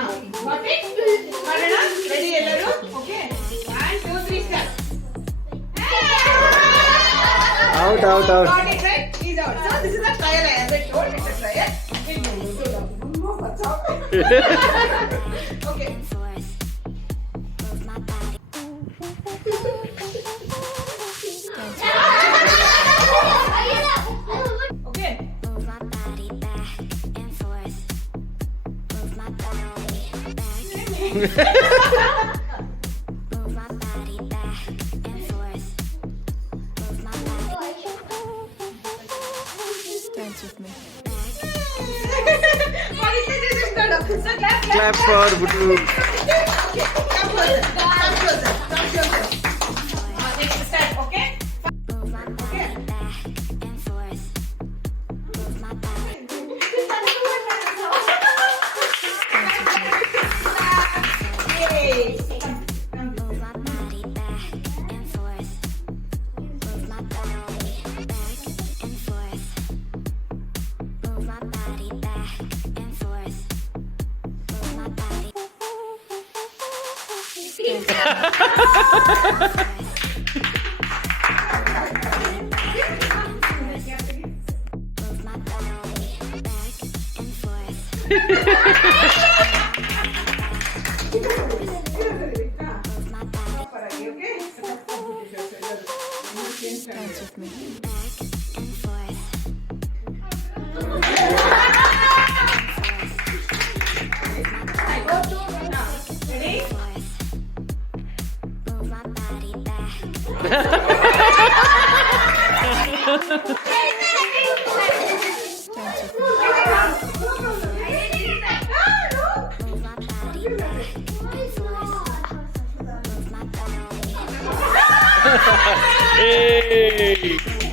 Got it? Karana, ready ellaru? Okay. 1, 2, 3 start. Out. Got it, right? He's out. So this is a trial, as I told, it's a trial. Okay. Okay. Dance with me. So Clap for Butu. Okay, come closer. Next step, okay? Okay. Yay. Dance with me. Ready? Dance with me. Hey!